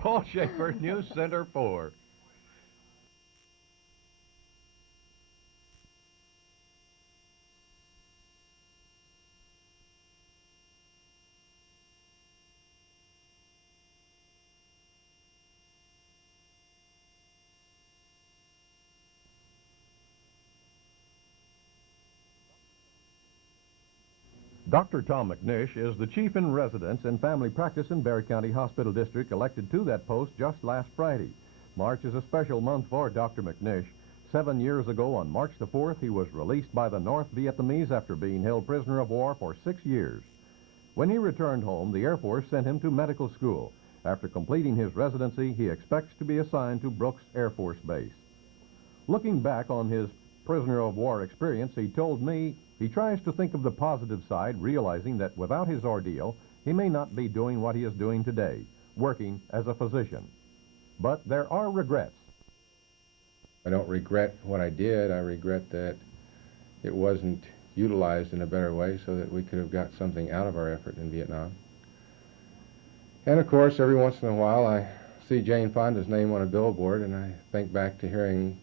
Paul Schaefer, News Center 4. Dr. Tom McNish is the chief in residence and family practice in Bexar County Hospital District, elected to that post just last Friday. March is a special month for Dr. McNish. 7 years ago, on March the 4th, he was released by the North Vietnamese after being held prisoner of war for 6 years. When he returned home, the Air Force sent him to medical school. After completing his residency, he expects to be assigned to Brooks Air Force Base. Looking back on his prisoner of war experience, he told me he tries to think of the positive side, realizing that without his ordeal, he may not be doing what he is doing today, working as a physician. But there are regrets. I don't regret what I did. I regret that it wasn't utilized in a better way so that we could have got something out of our effort in Vietnam. And of course, every once in a while, I see Jane Fonda's name on a billboard, and I think back to hearing,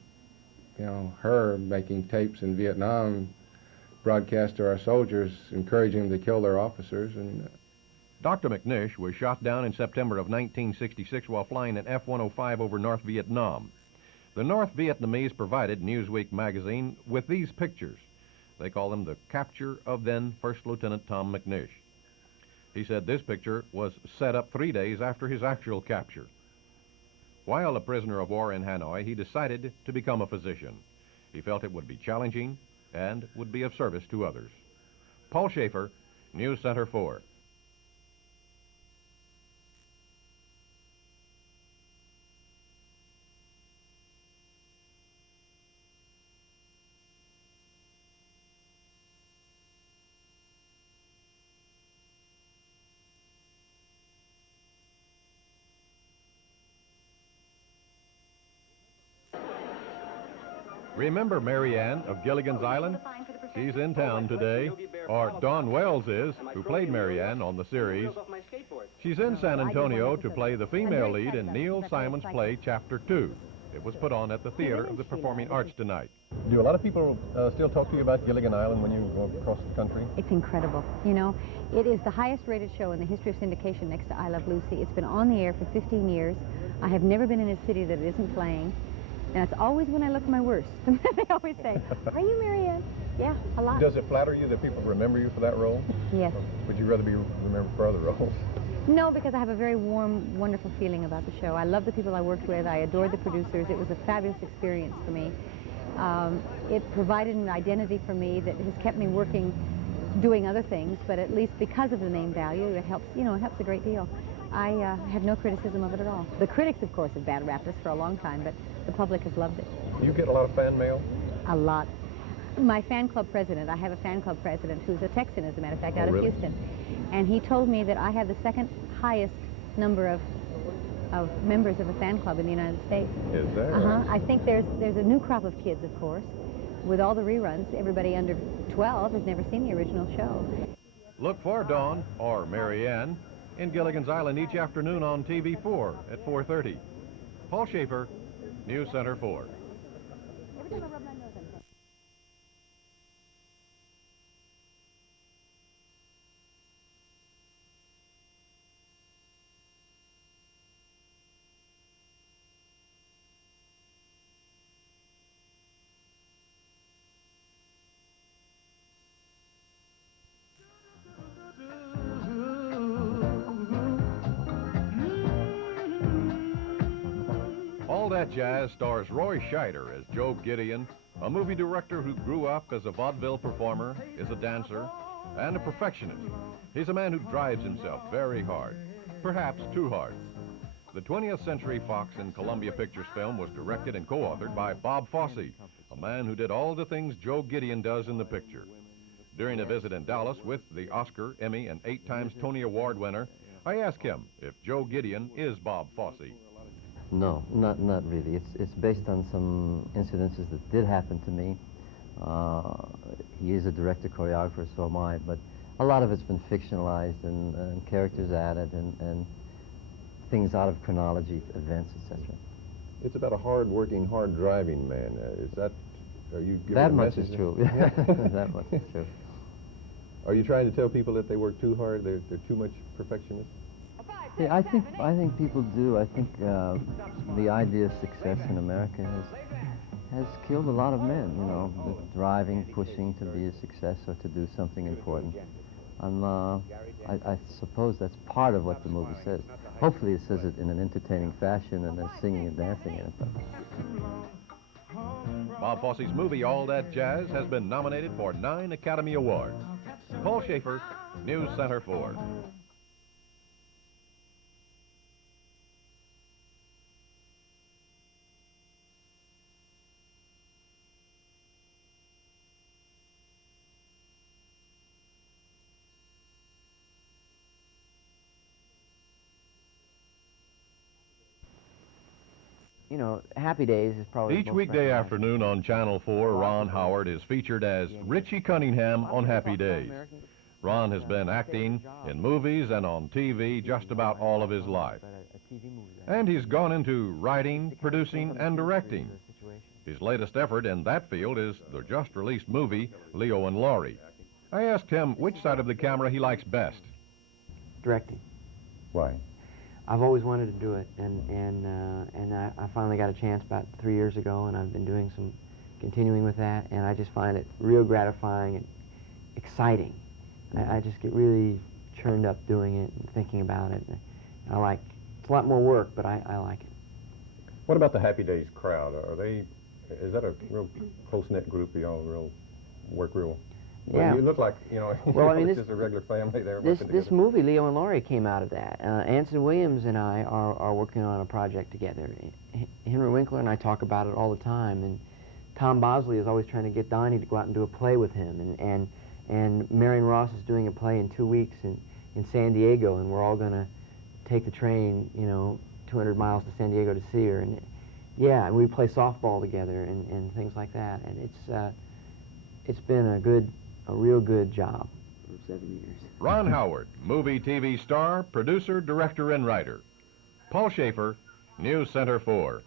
her making tapes in Vietnam, broadcast to our soldiers, encouraging them to kill their officers. And Dr. McNish was shot down in September of 1966 while flying an F-105 over North Vietnam. The North Vietnamese provided Newsweek magazine with these pictures. They call them the capture of then First Lieutenant Tom McNish. He said this picture was set up 3 days after his actual capture. While a prisoner of war in Hanoi, he decided to become a physician. He felt it would be challenging and would be of service to others. Paul Schaefer, News Center 4. Remember Mary Ann of Gilligan's Island? She's in town today. Or Dawn Wells is, who played Mary Ann on the series. She's in San Antonio to play the female lead in Neil Simon's play Chapter 2. It was put on at the Theater of the Performing Arts tonight. Do a lot of people still talk to you about Gilligan Island when you go across the country? It's incredible. It is the highest rated show in the history of syndication next to I Love Lucy. It's been on the air for 15 years. I have never been in a city that it isn't playing. And it's always when I look my worst. They always say, "Are you Mary Ann?" Yeah, a lot. Does it flatter you that people remember you for that role? Yes. Or would you rather be remembered for other roles? No, because I have a very warm, wonderful feeling about the show. I love the people I worked with. I adored the producers. It was a fabulous experience for me. It provided an identity for me that has kept me working, doing other things, but at least because of the name value, it helps, it helps a great deal. I have no criticism of it at all. The critics, of course, have bad rapped us for a long time, but the public has loved it. You get a lot of fan mail? A lot. My fan club president, I have a fan club president who's a Texan, as a matter of fact, out of Houston. And he told me that I have the second highest number of members of a fan club in the United States. Is there? I think there's a new crop of kids, of course. With all the reruns, everybody under 12 has never seen the original show. Look for Dawn or Mary Ann in Gilligan's Island each afternoon on TV4 at 4:30. Paul Schaefer, News Center 4. All That Jazz stars Roy Scheider as Joe Gideon, a movie director who grew up as a vaudeville performer, is a dancer, and a perfectionist. He's a man who drives himself very hard, perhaps too hard. The 20th Century Fox and Columbia Pictures film was directed and co-authored by Bob Fosse, a man who did all the things Joe Gideon does in the picture. During a visit in Dallas with the Oscar, Emmy, and 8 times Tony Award winner, I asked him if Joe Gideon is Bob Fosse. No, not really. It's based on some incidences that did happen to me. He is a director, choreographer, so am I, but a lot of it's been fictionalized and characters added, and things out of chronology, events, etc. It's about a hard-working, hard-driving man. Are you giving That a much message is true. there? That much is true. Are you trying to tell people that they work too hard, they're too much perfectionists? Yeah, I think people do. I think the idea of success in America has killed a lot of men. You know, the driving, pushing to be a success or to do something important. And I suppose that's part of what the movie says. Hopefully, it says it in an entertaining fashion, and there's singing and dancing in it. But Bob Fosse's movie All That Jazz has been nominated for 9 Academy Awards. Paul Schaefer, News Center 4. You know, Happy Days is probably... Each weekday afternoon on Channel 4, Ron Howard is featured as Richie Cunningham on Happy Days. Ron has been acting in movies and on TV just about all of his life. And he's gone into writing, producing, and directing. His latest effort in that field is the just-released movie, Leo and Laurie. I asked him which side of the camera he likes best. Directing. Why? I've always wanted to do it, and I finally got a chance about 3 years ago, and I've been doing continuing with that, and I just find it real gratifying and exciting. I just get really churned up doing it and thinking about it. And it's a lot more work, but I like it. What about the Happy Days crowd? Is that a real close-knit group? You all work real? Yeah. You look like, well, I mean, it's just a regular family there. This movie, Leo and Laurie, came out of that. Anson Williams and I are working on a project together. Henry Winkler and I talk about it all the time, and Tom Bosley is always trying to get Donnie to go out and do a play with him, and Marion Ross is doing a play in 2 weeks in San Diego, and we're all going to take the train, 200 miles to San Diego to see her, and and we play softball together and things like that, and it's been a real good job for 7 years. Ron Howard, movie TV star, producer, director, and writer. Paul Schaefer, News Center 4.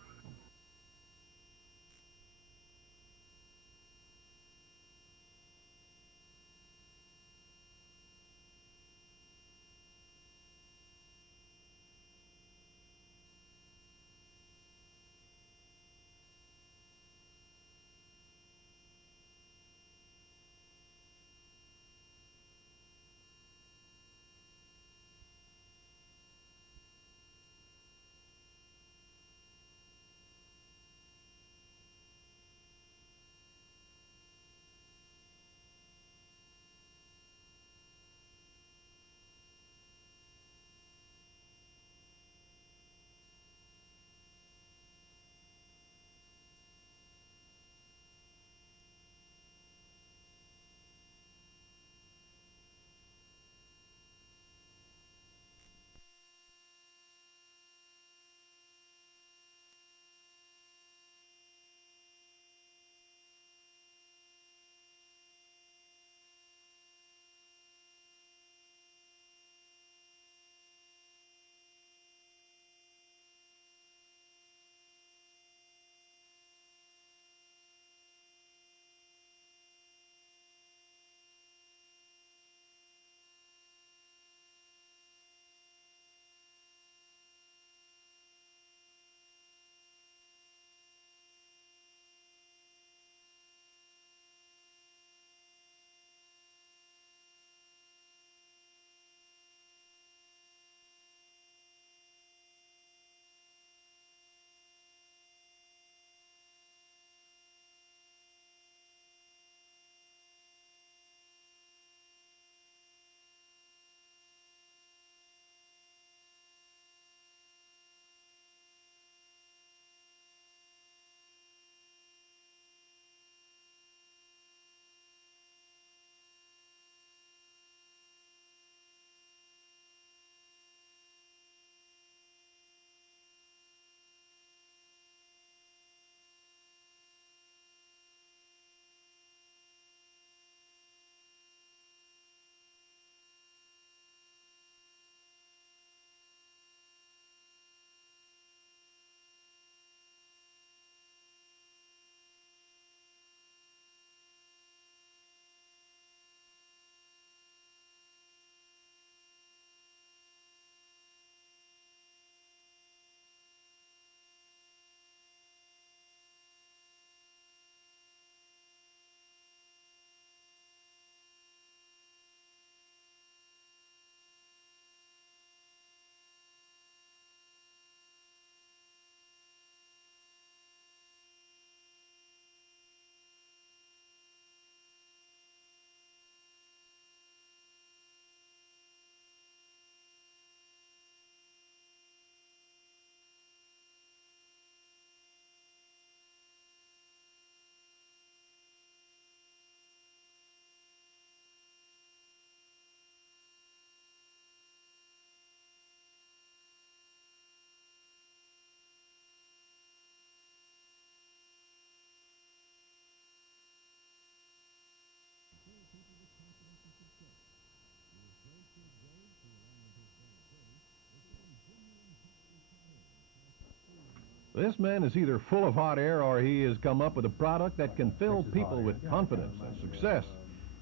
This man is either full of hot air or he has come up with a product that can fill people with confidence and success.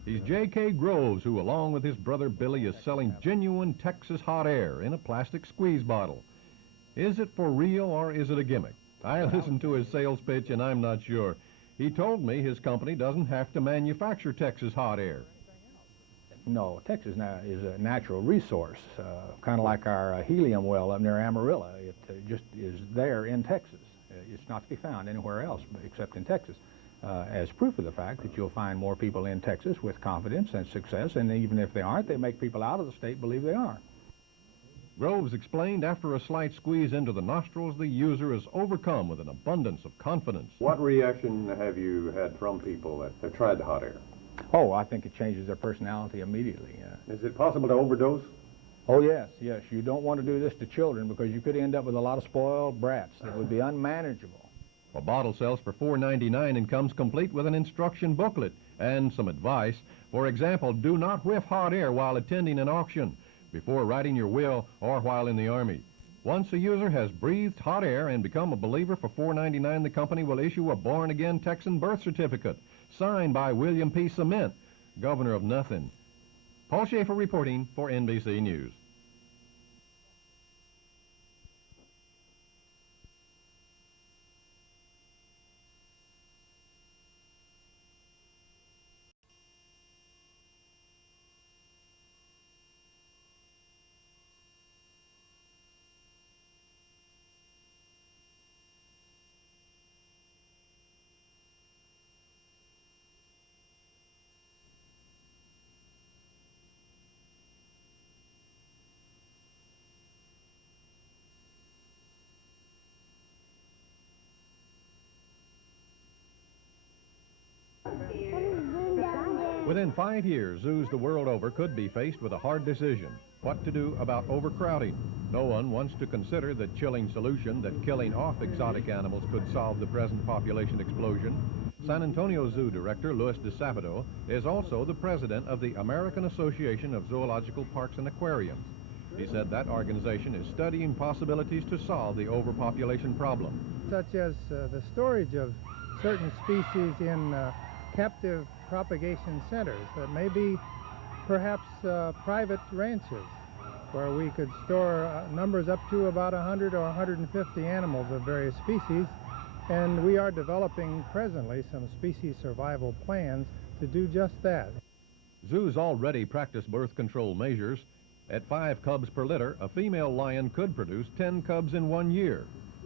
He's J.K. Groves, who, along with his brother Billy, is selling genuine Texas hot air in a plastic squeeze bottle. Is it for real or is it a gimmick? I listened to his sales pitch and I'm not sure. He told me his company doesn't have to manufacture Texas hot air. No, Texas now is a natural resource, kind of like our helium well up near Amarillo. It just is there in Texas. It's not to be found anywhere else except in Texas, as proof of the fact that you'll find more people in Texas with confidence and success, and even if they aren't, they make people out of the state believe they are. Groves explained after a slight squeeze into the nostrils, the user is overcome with an abundance of confidence. What reaction have you had from people that have tried the hot air? Oh, I think it changes their personality immediately. Is it possible to overdose? Oh, yes, yes. You don't want to do this to children because you could end up with a lot of spoiled brats that would be unmanageable. A bottle sells for $4.99 and comes complete with an instruction booklet and some advice. For example, do not whiff hot air while attending an auction, before writing your will, or while in the Army. Once a user has breathed hot air and become a believer, for $4.99 the company will issue a born-again Texan birth certificate, signed by William P. Cement, governor of nothing. Paul Schaefer reporting for NBC News. Within 5 years, zoos the world over could be faced with a hard decision: what to do about overcrowding. No one wants to consider the chilling solution that killing off exotic animals could solve the present population explosion. San Antonio Zoo Director Louis DeSabato is also the president of the American Association of Zoological Parks and Aquariums. He said that organization is studying possibilities to solve the overpopulation problem. Such as the storage of certain species in captive propagation centers, that may be perhaps private ranches where we could store numbers up to about 100 or 150 animals of various species, and we are developing presently some species survival plans to do just that. Zoos already practice birth control measures. At 5 cubs per litter, a female lion could produce 10 cubs in 1 year.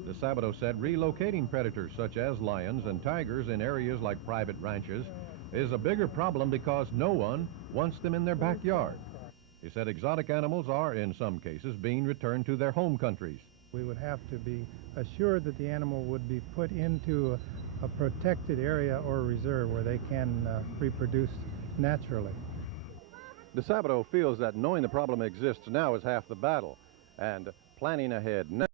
DeSabato said relocating predators such as lions and tigers in areas like private ranches is a bigger problem because no one wants them in their backyard. He said exotic animals are, in some cases, being returned to their home countries. We would have to be assured that the animal would be put into a protected area or reserve where they can reproduce naturally. DeSabato feels that knowing the problem exists now is half the battle, and planning ahead now